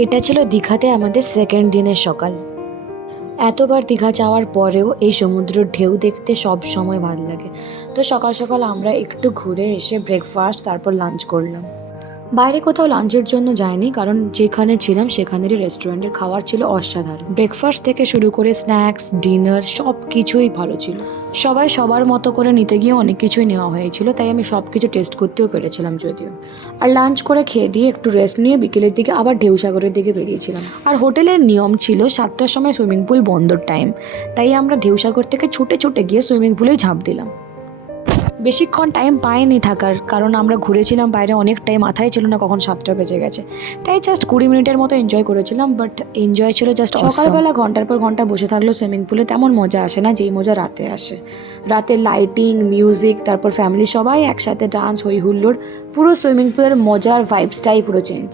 এটা ছিল দীঘাতে আমাদের সেকেন্ড দিনের সকাল। এতবার দীঘা যাওয়ার পরেও এই সমুদ্রের ঢেউ দেখতে সব সময় ভালো লাগে। তো সকাল সকাল আমরা একটু ঘুরে এসে ব্রেকফাস্ট তারপর লাঞ্চ করলাম। বাইরে কোথাও লাঞ্চের জন্য যাইনি, কারণ যেখানে ছিলাম সেখানেরই রেস্টুরেন্টের খাবার ছিল অসাধারণ। ব্রেকফাস্ট থেকে শুরু করে স্ন্যাক্স, ডিনার সব কিছুই ভালো ছিল। সবাই সবার মতো করে নিতে গিয়ে অনেক কিছুই নেওয়া হয়েছিল, তাই আমি সব কিছু টেস্ট করতেও পেরেছিলাম যদিও। আর লাঞ্চ করে খেয়ে দিয়ে একটু রেস্ট নিয়ে বিকেলের দিকে আবার ঢেউসাগরের দিকে বেরিয়েছিলাম। আর হোটেলের নিয়ম ছিল 7টার সময় সুইমিং পুল বন্ধর টাইম, তাই আমরা ঢেউসাগর থেকে ছুটে ছুটে গিয়ে সুইমিং পুলেই ঝাঁপ দিলাম। বেশিক্ষণ টাইম পাইনি থাকার, কারণ আমরা ঘুরেছিলাম বাইরে অনেকটাই, মাথায় ছিল না কখন 7টা বেজে গেছে, তাই জাস্ট 20 মিনিটের মতো এনজয় করেছিলাম। বাট এনজয় ছিল জাস্ট। সকালবেলা ঘন্টার পর ঘন্টা বসে থাকলেও সুইমিং পুলে তেমন মজা আসে না যেই মজা রাতে আসে। রাতে লাইটিং, মিউজিক, তারপর ফ্যামিলি সবাই একসাথে ডান্স, হই হুল্লোড়, পুরো সুইমিং পুলের মজার ভাইবসটাই পুরো চেঞ্জ।